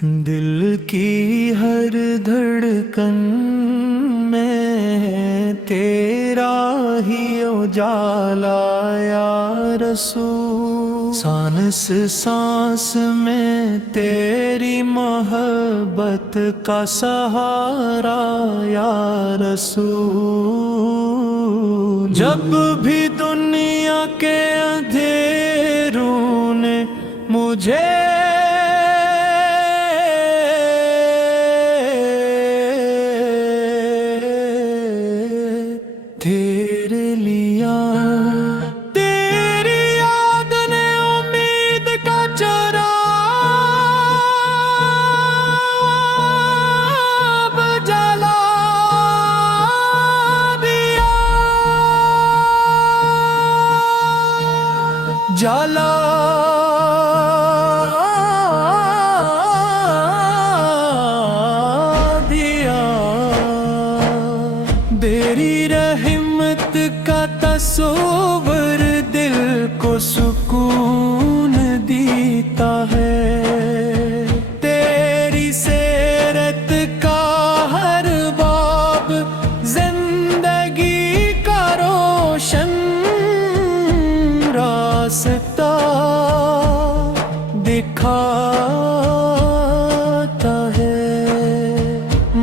دل کی ہر دھڑکن میں تیرا ہی اجالا یا رسول، سانس سانس میں تیری محبت کا سہارا یا رسول۔ جب بھی دنیا کے اندھیروں نے مجھے تیرے لیا، تیری یاد نے امید کا چراغ جلا دیا، جلا دیا۔ تیری رحمت کا تصور دل کو سکون دیتا ہے، تیری سیرت کا ہر باب زندگی کا روشن راستہ دکھاتا ہے۔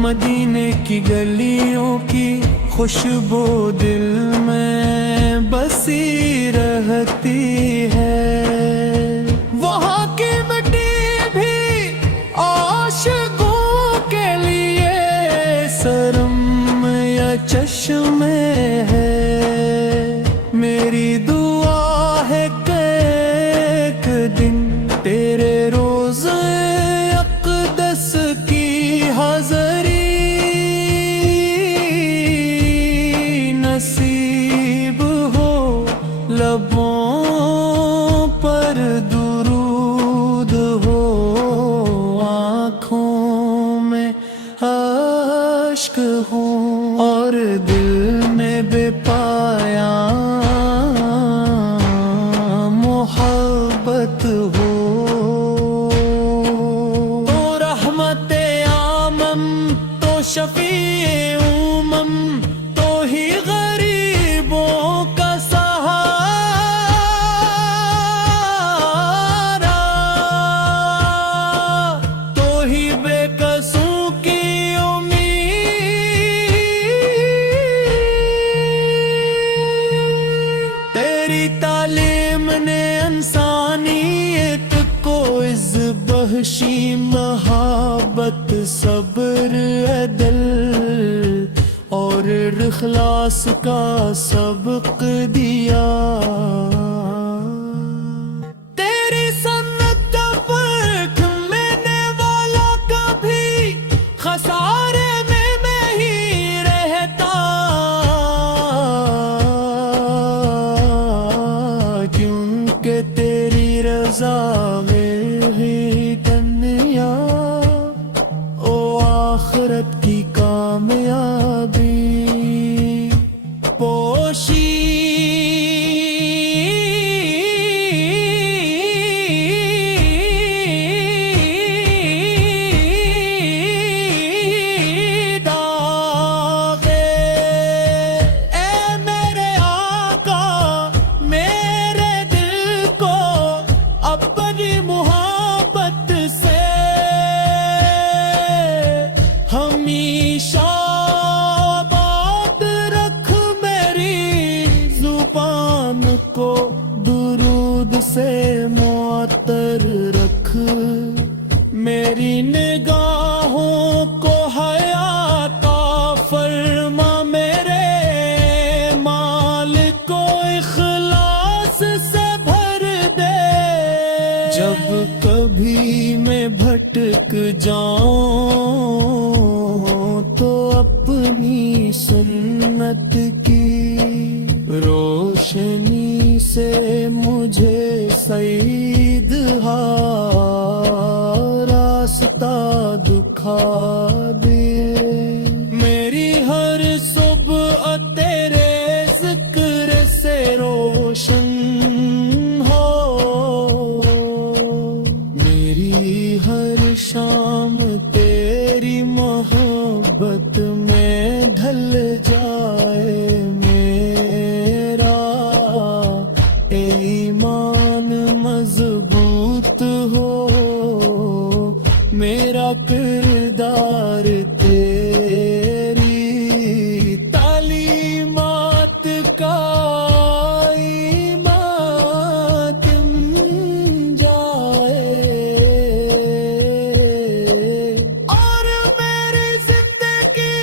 مدینے کی گلیوں کی خوشبو دل میں بسی رہتی ہے، وہاں کی مٹی بھی عاشقوں کے لیے سرم یا چشم ہے۔ میری دعا ہے کہ ایک دن تیرے روزے اقدس کی حاضری نصیب ہو، لبوں پر درود ہو، آنکھوں میں اشک ہو، اور دل میں بے پایاں محبت ہو۔ تو رحمت عامم، تو شفیع امم، تو ہی غریبوں کا سہارا، تو ہی بے کسوں کی امید۔ تیری تعلیم نے انسانیت کو عز بخشی، محبت، صبر، عدل اور اخلاص کا سبق دیا۔ تیری سنت کا فرق لینے والا کبھی خسارے میں نہیں رہتا، کیونکہ تیری رضا میں ہی دنیا او آخرت کی کامیابی پوشیدہ ہے۔ اے میرے آقا، میرے دل کو اپنی محبت سے ہمیشہ بات رکھ، میری زبان کو درود سے معطر رکھ، میری نگاہوں کو حیا کا فرما، میرے مال کو اخلاص سے بھر دے۔ جب کبھی میں بھٹک جاؤں تو اپنی سنت کی روشنی سے مجھے سعید راستہ دکھا دے۔ میری ہر صبح تیرے ذکر سے روشن ہو، میری ہر شام میرا کردار تیری تعلیمات کا ماتم جائے اور میری زندگی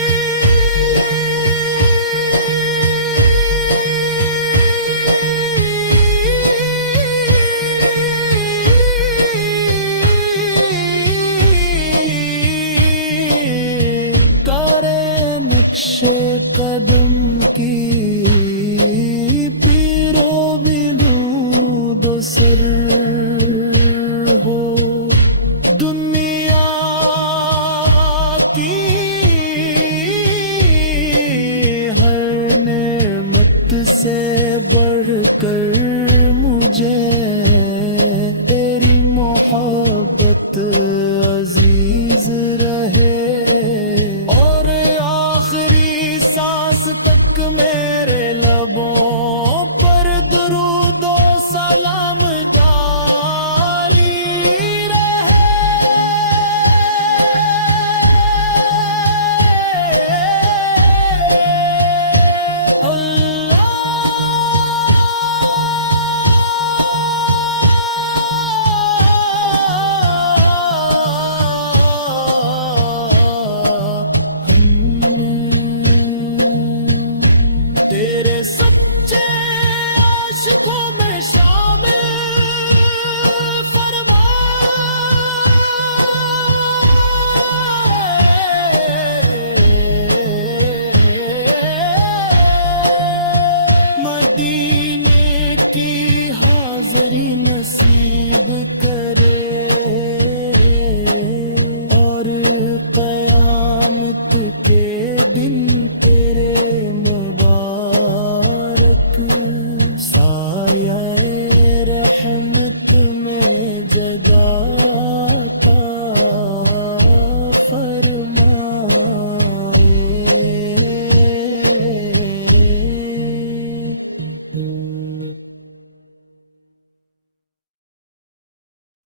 نقش قدم کی پیرو بلو دو سر ہو دنیا کی ہر نعمت سے بڑھ کر مجھے تیری محبت عزیز رہے اور آخری سانس تک میرے لبوں پر درود و سلام جاری رہے تیرے سچے عاشقوں میں شامل فرما مدینے کی حاضری نصیب کرے